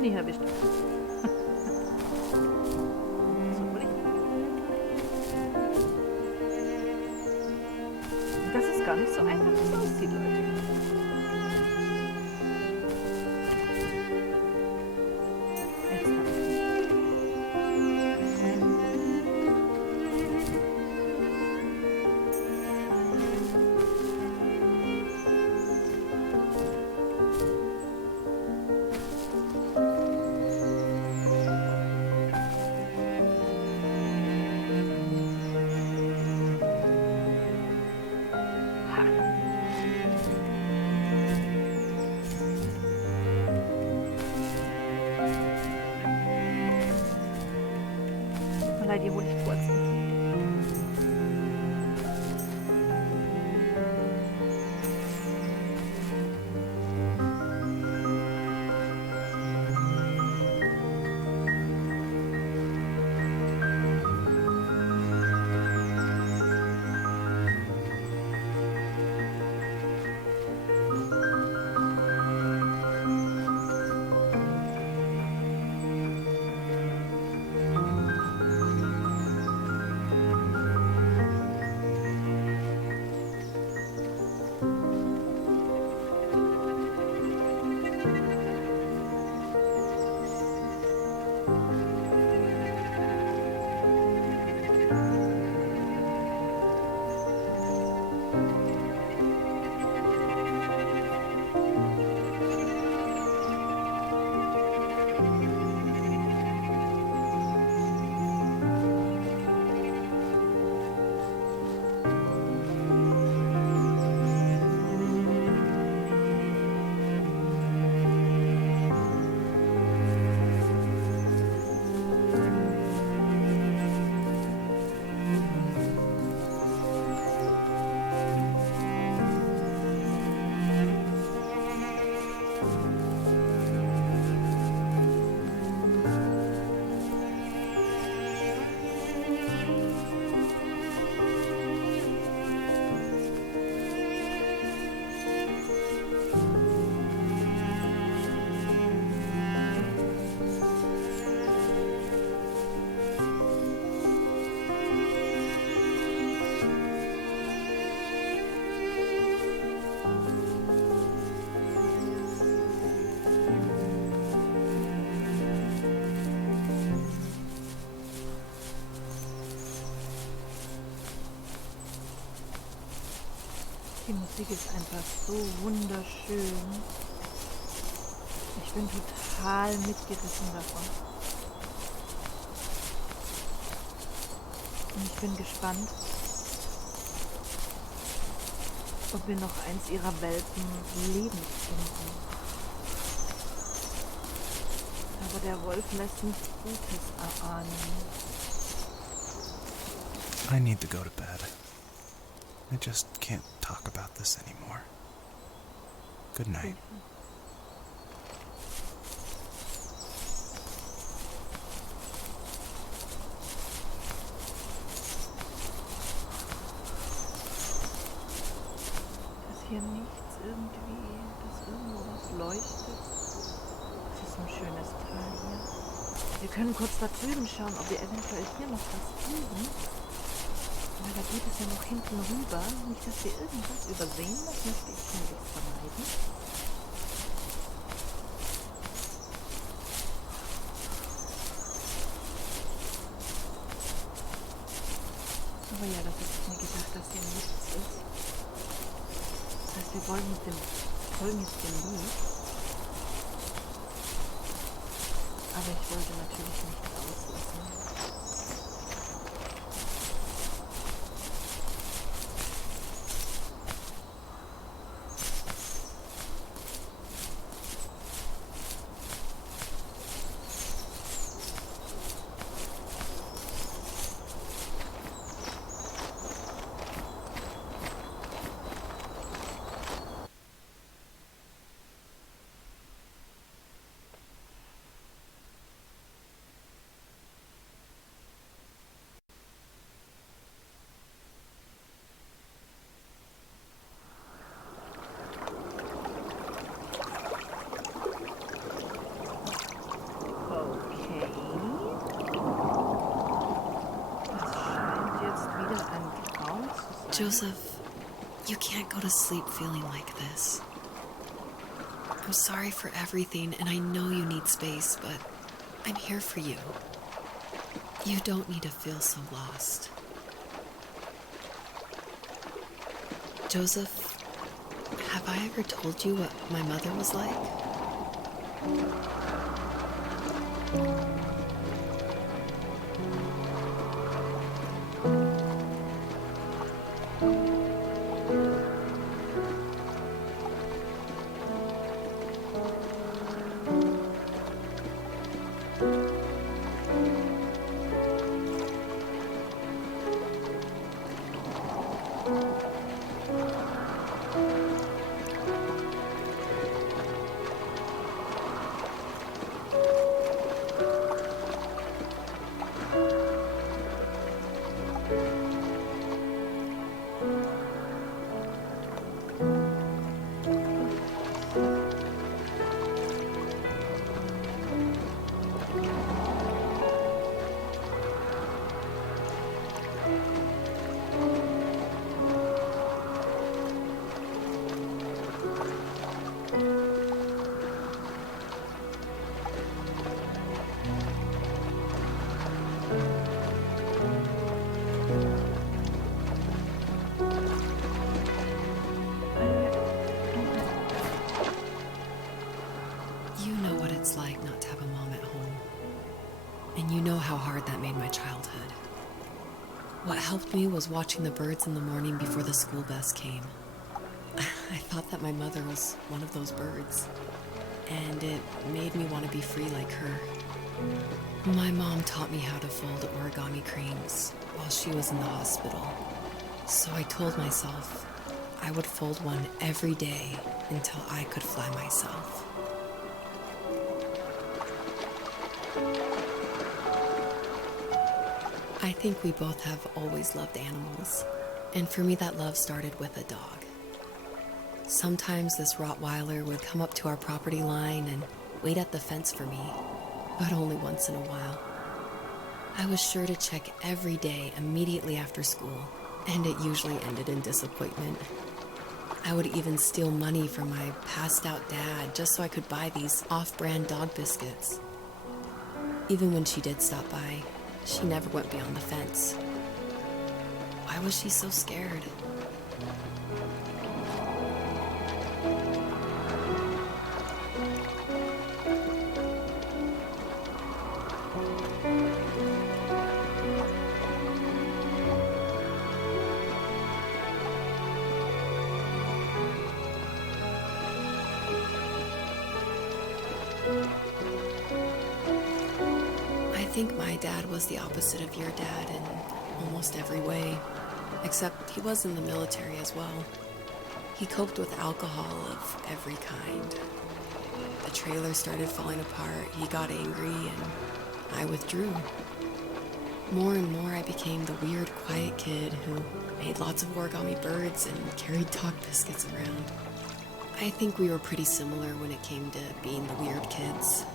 nie erwischt. Das ist gar nicht so einfach, wie es aussieht, Leute. Jetzt habe ich ihn. Die hole ich kurz. Die Musik ist einfach so wunderschön. Ich bin total mitgerissen davon. Und ich bin gespannt, ob wir noch eins ihrer Welpen lebend finden. Aber der Wolf lässt nichts Gutes erahnen. I need to go to bed. I just can't talk about this anymore. Good night. Dass hier nichts irgendwie, dass irgendwo was leuchtet. Das ist ein schönes Tal hier. Wir können kurz da drüben schauen, ob wir eventuell hier noch was finden. Weil da geht es ja noch hinten rüber. Nicht, dass wir irgendwas übersehen. Das möchte ich nämlich vermeiden. Aber ja, das ist mir gedacht, dass hier nichts ist. Das heißt, wir folgen jetzt dem Lied. Aber ich wollte natürlich nichts auslassen. Joseph, you can't go to sleep feeling like this. I'm sorry for everything, and I know you need space, but I'm here for you. You don't need to feel so lost. Joseph, have I ever told you what my mother was like? You know what it's like not to have a mom at home. And you know how hard that made my childhood. What helped me was watching the birds in the morning before the school bus came. I thought that my mother was one of those birds, and it made me want to be free like her. My mom taught me how to fold origami cranes while she was in the hospital. So I told myself I would fold one every day until I could fly myself. I think we both have always loved animals, and for me that love started with a dog. Sometimes this Rottweiler would come up to our property line and wait at the fence for me, but only once in a while. I was sure to check every day immediately after school, and it usually ended in disappointment. I would even steal money from my passed-out dad just so I could buy these off-brand dog biscuits. Even when she did stop by, she never went beyond the fence. Why was she so scared? I think my dad was the opposite of your dad in almost every way, except he was in the military as well. He coped with alcohol of every kind. The trailer started falling apart, he got angry, and I withdrew. More and more I became the weird, quiet kid who made lots of origami birds and carried dog biscuits around. I think we were pretty similar when it came to being the weird kids.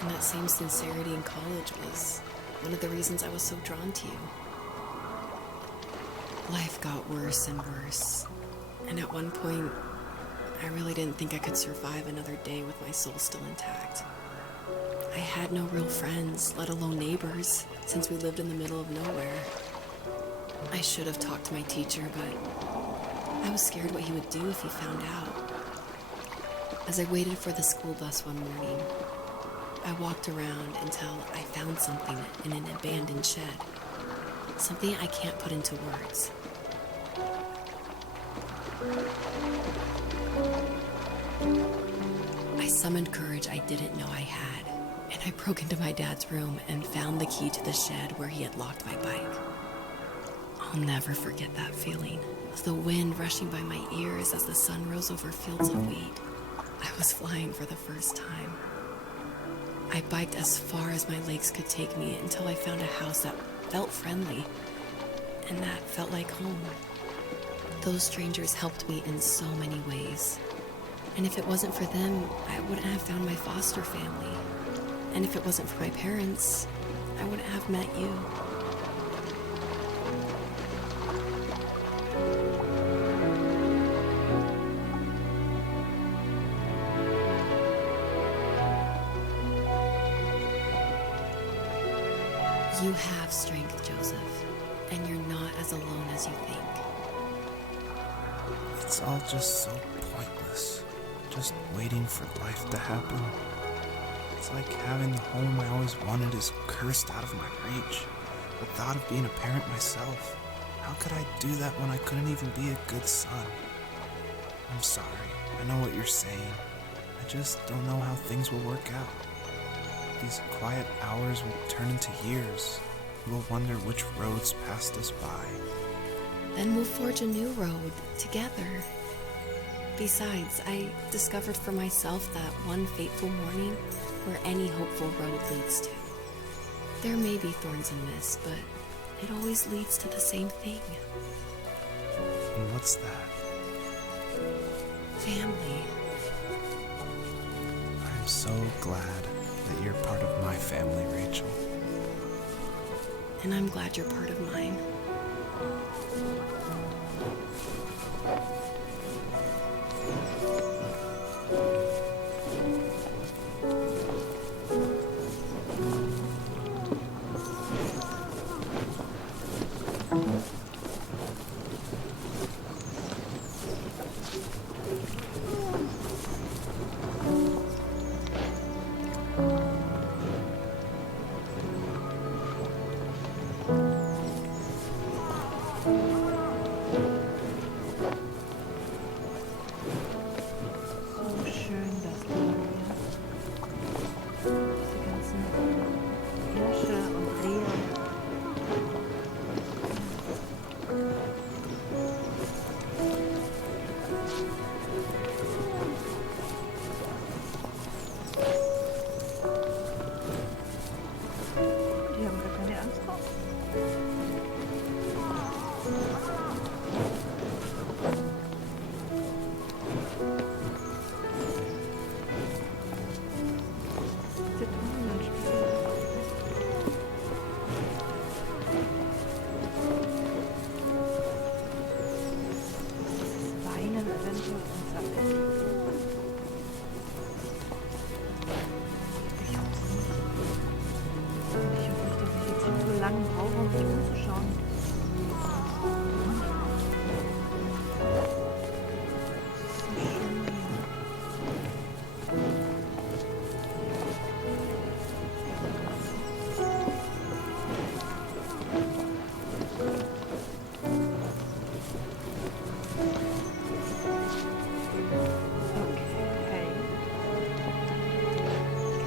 And that same sincerity in college was one of the reasons I was so drawn to you. Life got worse and worse, and at one point, I really didn't think I could survive another day with my soul still intact. I had no real friends, let alone neighbors, since we lived in the middle of nowhere. I should have talked to my teacher, but I was scared what he would do if he found out. As I waited for the school bus one morning, I walked around until I found something in an abandoned shed. Something I can't put into words. I summoned courage I didn't know I had, and I broke into my dad's room and found the key to the shed where he had locked my bike. I'll never forget that feeling of the wind rushing by my ears as the sun rose over fields of wheat. I was flying for the first time. I biked as far as my legs could take me until I found a house that felt friendly, and that felt like home. Those strangers helped me in so many ways. And if it wasn't for them, I wouldn't have found my foster family. And if it wasn't for my parents, I wouldn't have met you. You have strength, Joseph, and you're not as alone as you think. It's all just so pointless. Just waiting for life to happen. It's like having the home I always wanted is cursed out of my reach. The thought of being a parent myself. How could I do that when I couldn't even be a good son? I'm sorry. I know what you're saying. I just don't know how things will work out. These quiet hours will turn into years. We'll wonder which roads passed us by. Then we'll forge a new road together. Besides, I discovered for myself that one fateful morning where any hopeful road leads to. There may be thorns and mist, but it always leads to the same thing. And what's that? Family. I'm so glad that you're part of my family, Rachel. And I'm glad you're part of mine.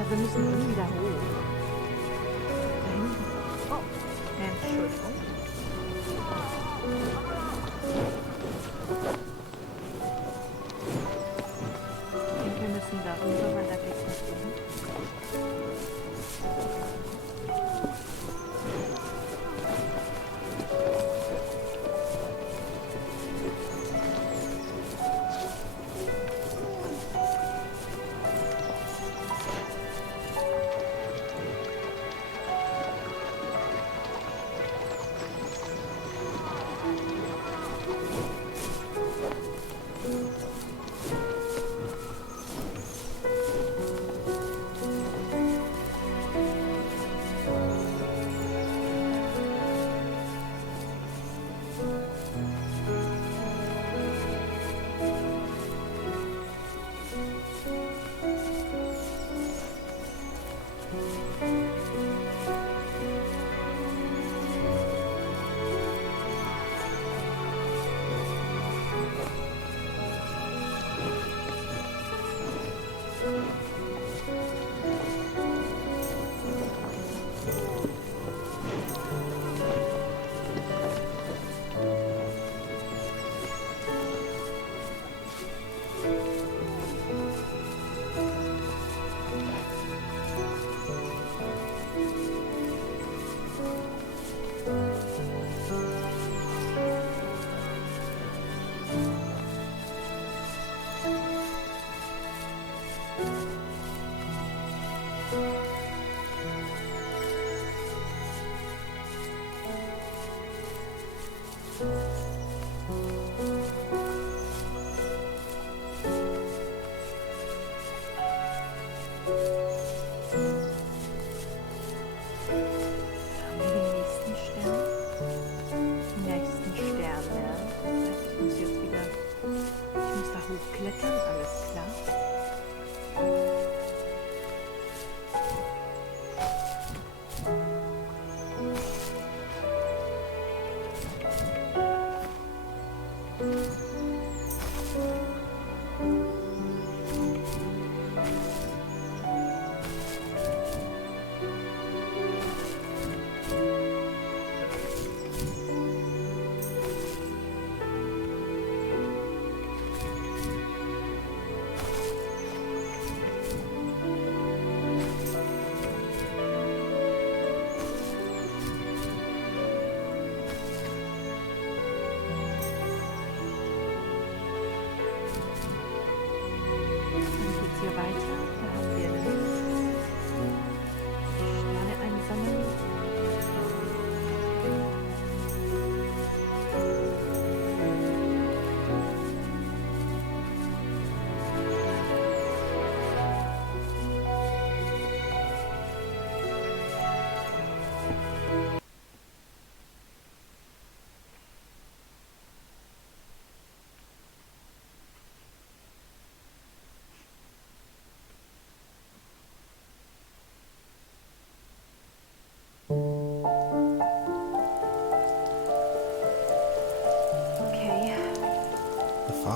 Wir müssen irgendwie da hoch. Da hinten. Oh, Entschuldigung. Ich denke, wir müssen da rüber, weil da geht's nicht hin.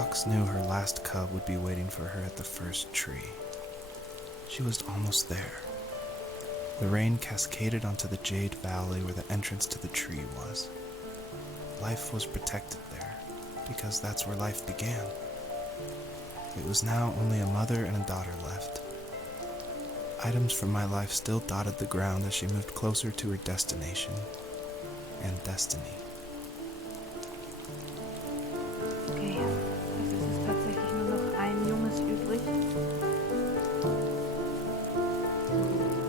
fox knew her last cub would be waiting for her at the first tree. She was almost there. The rain cascaded onto the jade valley where the entrance to the tree was. Life was protected there, because that's where life began. It was now only a mother and a daughter left. Items from my life still dotted the ground as she moved closer to her destination and destiny. Okay, jetzt ist es tatsächlich nur noch ein Junges übrig.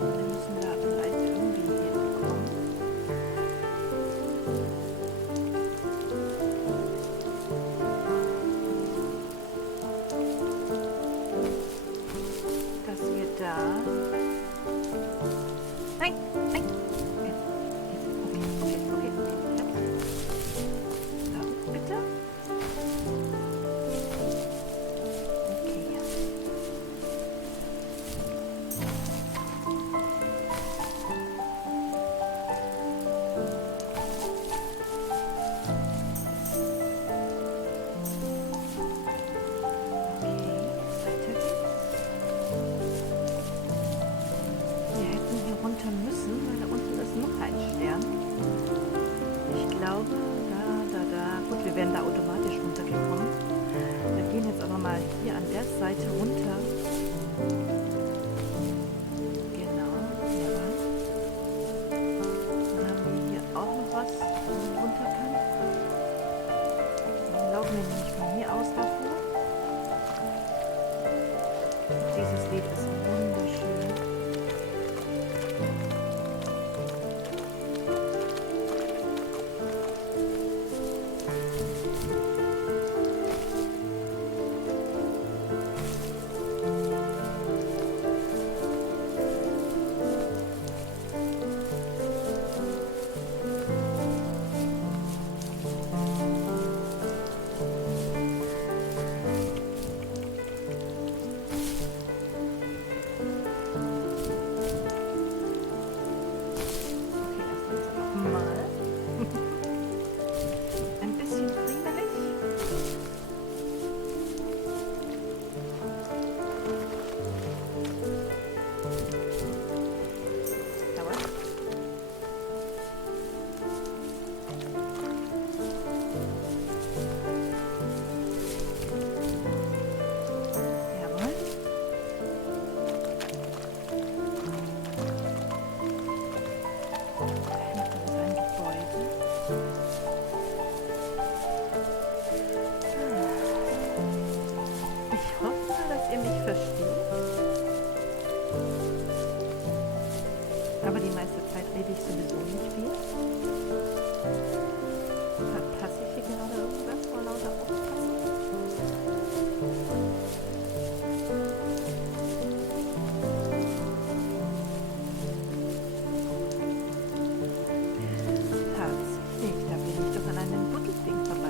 Den müssen wir vielleicht irgendwie hier bekommen. Dass wir da... Nein, nein! Okay. Da hoch bitte. Okay. Weiter geht's. Wir hätten hier runter müssen, weil da unten ist noch ein Stern. Ich glaube, da. Gut, wir wären da automatisch runtergekommen. Wir gehen jetzt aber mal hier an der Seite runter. Genau, jawohl. Dann haben wir hier auch noch was, wo man runter kann. Dann laufen wir nämlich von hier aus davor. Dieses Lied ist wunderschön. Ein bisschen friemelig. Jawohl. Jawohl. Das ist ein Gebäude. Ich hoffe, dass ihr mich versteht.